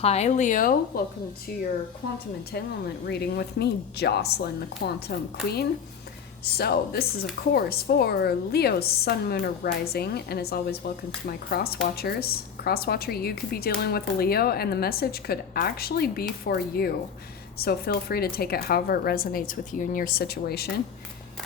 Hi, Leo. Welcome to your quantum entanglement reading with me, Jocelyn, the Quantum Queen. So, this is, of course, for Leo's Sun, Moon, or Rising, and as always, welcome to my cross watchers. Cross watcher, you could be dealing with a Leo, and the message could actually be for you. So, feel free to take it however it resonates with you in your situation.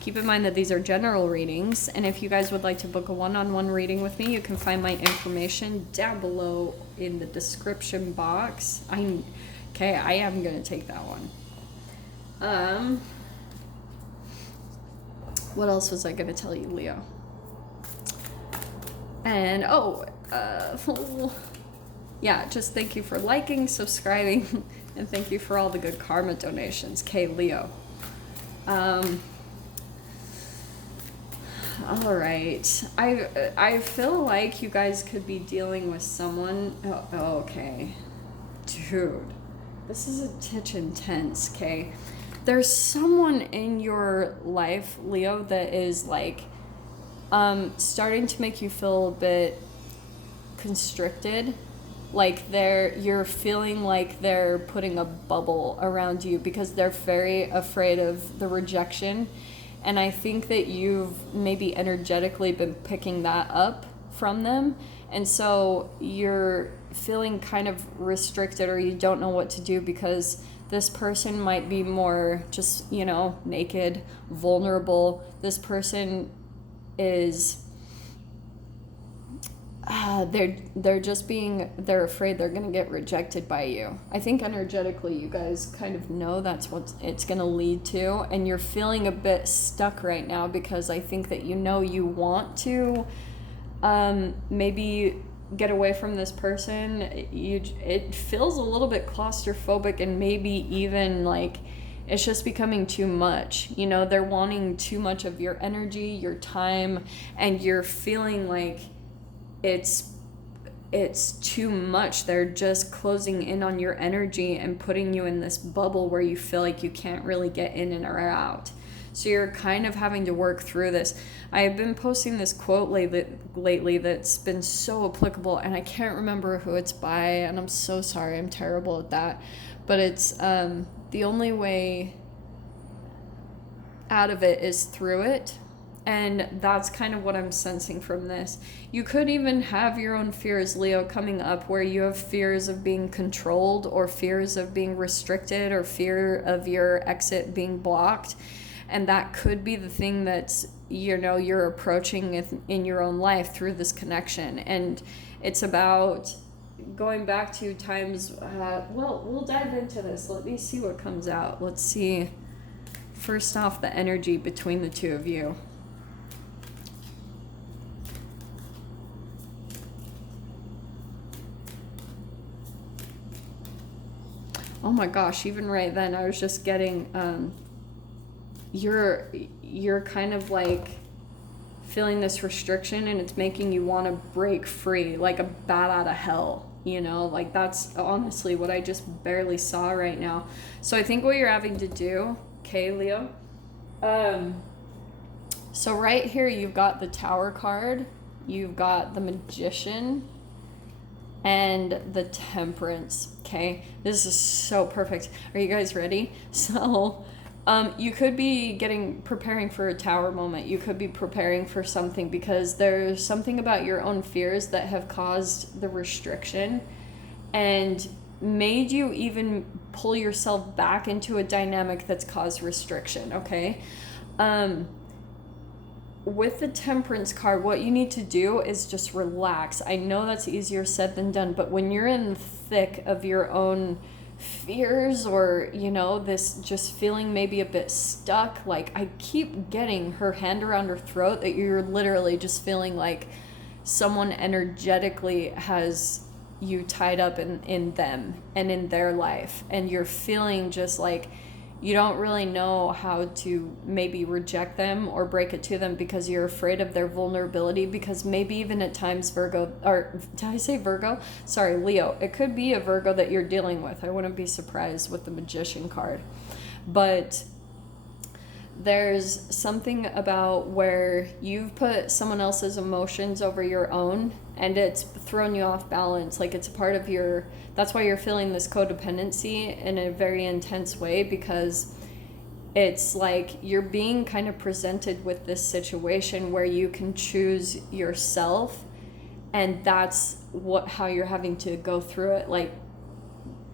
Keep in mind that these are general readings, and if you guys would like to book a one-on-one reading with me, you can find my information down below in the description box. I am going to take that one. What else was I going to tell you, Leo? And, yeah, just thank you for liking, subscribing, and thank you for all the good karma donations, Leo. All right. I feel like you guys could be dealing with someone. Oh, okay. Dude, this is a titch intense, okay? There's someone in your life, Leo, that is like starting to make you feel a bit constricted. Like you're feeling like they're putting a bubble around you because they're very afraid of the rejection. And I think that you've maybe energetically been picking that up from them. And so you're feeling kind of restricted, or you don't know what to do because this person might be more just, naked, vulnerable. This person is... they're afraid they're going to get rejected by you. I think energetically you guys kind of know that's what it's going to lead to, and you're feeling a bit stuck right now because I think that you want to maybe get away from this person. It feels a little bit claustrophobic, and maybe even like it's just becoming too much. They're wanting too much of your energy, your time, and you're feeling like it's too much. They're just closing in on your energy and putting you in this bubble where you feel like you can't really get in and or out. So you're kind of having to work through this. I have been posting this quote lately that's been so applicable, and I can't remember who it's by, and I'm so sorry, I'm terrible at that. But it's the only way out of it is through it. And that's kind of what I'm sensing from this. You could even have your own fears, Leo, coming up, where you have fears of being controlled, or fears of being restricted, or fear of your exit being blocked. And that could be the thing that's, you're approaching in your own life through this connection. And it's about going back to times, we'll dive into this. Let me see what comes out. Let's see, first off, the energy between the two of you. Oh my gosh, even right then I was just getting you're kind of like feeling this restriction, and it's making you want to break free like a bat out of hell, like that's honestly what I just barely saw right now. So I think what you're having to do, Leo, so right here you've got the Tower card, you've got the Magician, and the Temperance. This is so perfect. Are you guys ready? So you could be preparing for a Tower moment. You could be preparing for something because there's something about your own fears that have caused the restriction and made you even pull yourself back into a dynamic that's caused restriction. With the Temperance card, what you need to do is just relax. I know that's easier said than done, but when you're in the thick of your own fears, or, this just feeling maybe a bit stuck, like I keep getting her hand around her throat, that you're literally just feeling like someone energetically has you tied up in them and in their life, and you're feeling just like you don't really know how to maybe reject them or break it to them because you're afraid of their vulnerability, because maybe even at times Virgo, or did I say Virgo? Sorry, Leo. It could be a Virgo that you're dealing with. I wouldn't be surprised with the Magician card. But there's something about where you've put someone else's emotions over your own, and it's thrown you off balance. Like it's a part of your, that's why you're feeling this codependency in a very intense way, because it's like you're being kind of presented with this situation where you can choose yourself, and that's how you're having to go through it, like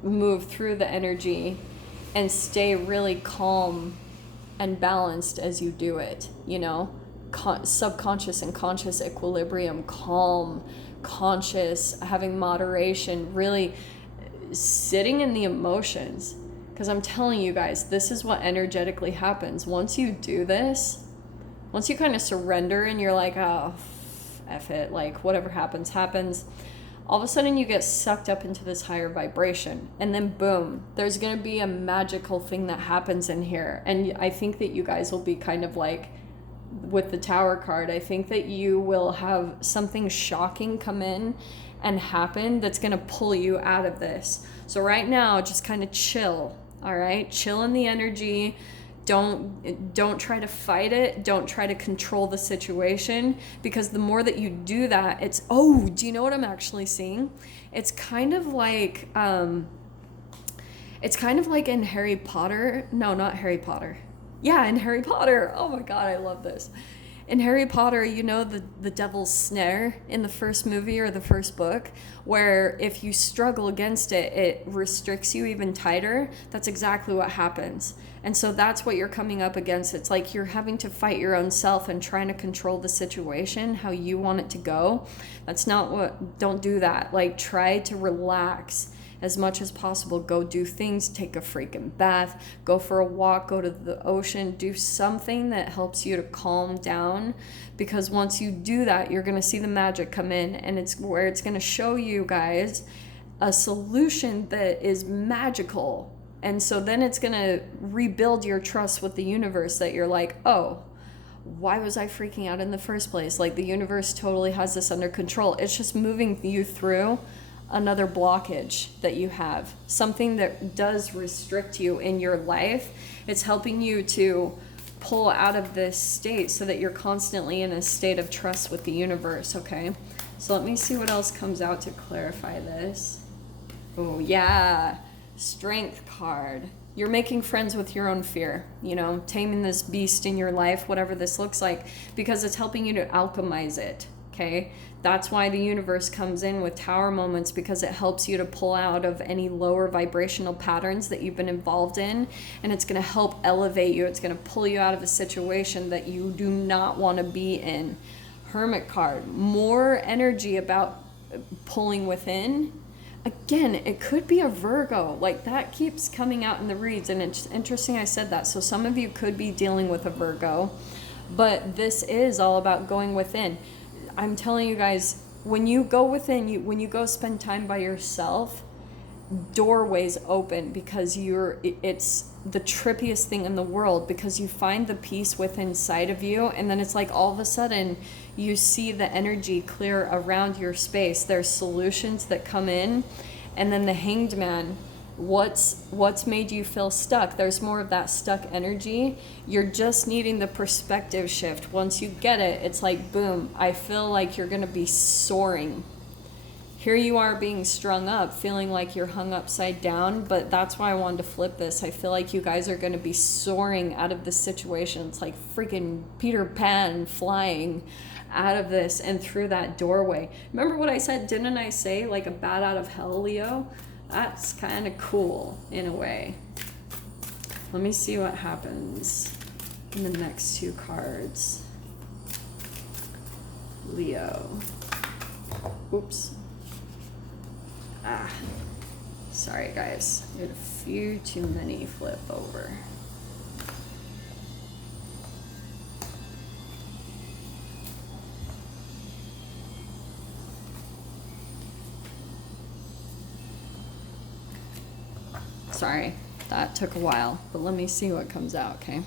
move through the energy and stay really calm and balanced as you do it, you know, subconscious and conscious equilibrium, calm, conscious, having moderation, really sitting in the emotions. Because I'm telling you guys, this is what energetically happens. Once you do this, once you kind of surrender and you're like, oh, F it, like whatever happens, happens, all of a sudden you get sucked up into this higher vibration. And then boom, there's going to be a magical thing that happens in here. And I think that you guys will be kind of like, with the Tower card, I think that you will have something shocking come in and happen that's going to pull you out of this. So right now, just kind of chill. All right, chill in the energy. Don't try to fight it. Don't try to control the situation, because the more that you do that, it's, oh, do you know what I'm actually seeing? It's kind of like in Harry Potter. No, not Harry Potter. Yeah, in Harry Potter. Oh my God, I love this. In Harry Potter, you know the devil's snare in the first movie or the first book, where if you struggle against it, it restricts you even tighter. That's exactly what happens. And so that's what you're coming up against. It's like you're having to fight your own self and trying to control the situation how you want it to go. That's not what, don't do that. Like, try to relax as much as possible. Go do things, take a freaking bath, go for a walk, go to the ocean, do something that helps you to calm down, because once you do that, you're going to see the magic come in, and it's where it's going to show you guys a solution that is magical. And so then it's going to rebuild your trust with the universe, that you're like, oh, why was I freaking out in the first place? Like, the universe totally has this under control. It's just moving you through another blockage that you have, something that does restrict you in your life. It's helping you to pull out of this state so that you're constantly in a state of trust with the universe. Okay, so let me see what else comes out to clarify this. Oh yeah, Strength card. You're making friends with your own fear, you know, taming this beast in your life, whatever this looks like, because it's helping you to alchemize it. Okay, that's why the universe comes in with Tower moments, because it helps you to pull out of any lower vibrational patterns that you've been involved in, and it's going to help elevate you. It's going to pull you out of a situation that you do not want to be in. Hermit card, more energy about pulling within. Again, it could be a Virgo. Like, that keeps coming out in the reads, and it's interesting I said that. So some of you could be dealing with a Virgo, but this is all about going within. I'm telling you guys, when you go within, when you go spend time by yourself, doorways open, because it's the trippiest thing in the world, because you find the peace within inside of you, and then it's like all of a sudden you see the energy clear around your space. There's solutions that come in, and then the Hanged Man, what's made you feel stuck? There's more of that stuck energy. You're just needing the perspective shift. Once you get it, it's like boom, I feel like you're gonna be soaring. Here you are being strung up, feeling like you're hung upside down, but that's why I wanted to flip this. I feel like you guys are going to be soaring out of this situation. It's like freaking Peter Pan flying out of this and through that doorway. Remember what I said? Didn't I say like a bat out of hell, Leo? That's kind of cool in a way. Let me see what happens in the next two cards. Leo. Oops. Sorry guys, I had a few too many flip over. Sorry, that took a while, but let me see what comes out, okay?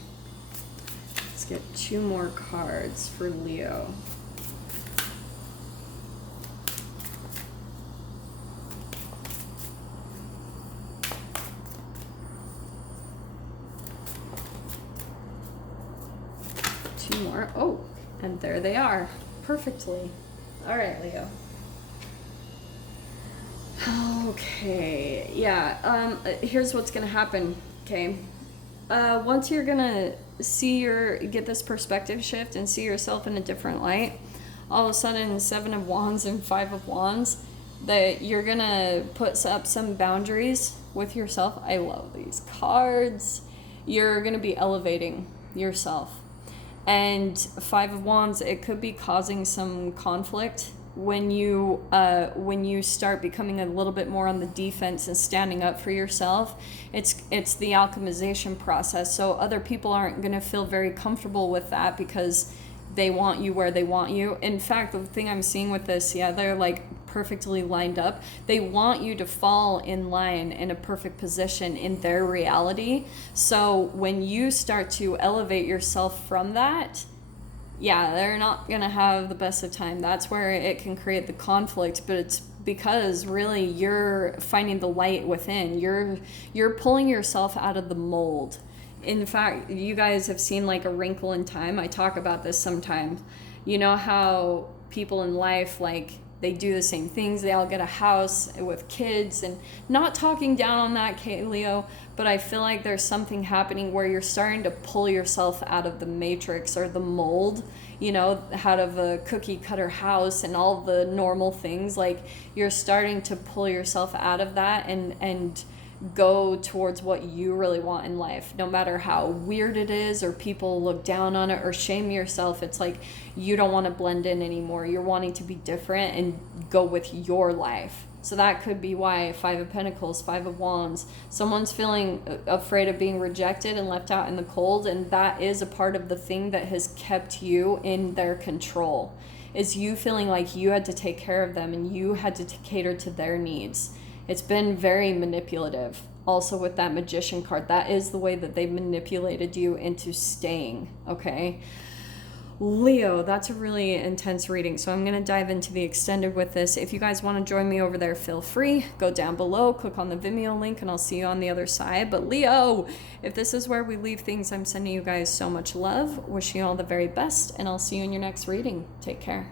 Let's get two more cards for Leo. Two more. Oh, and there they are, perfectly. All right, Leo. Okay, yeah. Here's what's gonna happen. Okay, once you're gonna get this perspective shift and see yourself in a different light, all of a sudden, 7 of Wands and 5 of Wands, that you're gonna put up some boundaries with yourself. I love these cards. You're gonna be elevating yourself. And 5 of Wands, it could be causing some conflict when you start becoming a little bit more on the defense and standing up for yourself. It's the alchemization process. So other people aren't going to feel very comfortable with that because they want you where they want you. In fact, the thing I'm seeing with this, yeah, they're like perfectly lined up. They want you to fall in line in a perfect position in their reality. So when you start to elevate yourself from that, yeah, they're not going to have the best of time. That's where it can create the conflict, but it's because really you're finding the light within. You're pulling yourself out of the mold. In fact, you guys have seen like a wrinkle in time. I talk about this sometimes. You know how people in life, like, they do the same things. They all get a house with kids, and not talking down on that, Kate Leo, but I feel like there's something happening where you're starting to pull yourself out of the matrix or the mold, you know, out of a cookie cutter house and all the normal things. Like, you're starting to pull yourself out of that and go towards what you really want in life, no matter how weird it is or people look down on it or shame yourself. It's like you don't want to blend in anymore. You're wanting to be different and go with your life. So that could be why 5 of Pentacles, 5 of Wands, someone's feeling afraid of being rejected and left out in the cold, and that is a part of the thing that has kept you in their control, is you feeling like you had to take care of them and you had to cater to their needs. It's been very manipulative. Also with that Magician card, that is the way that they manipulated you into staying, okay? Leo, that's a really intense reading, so I'm going to dive into the extended with this. If you guys want to join me over there, feel free. Go down below, click on the Vimeo link, and I'll see you on the other side. But Leo, if this is where we leave things, I'm sending you guys so much love. Wishing you all the very best, and I'll see you in your next reading. Take care.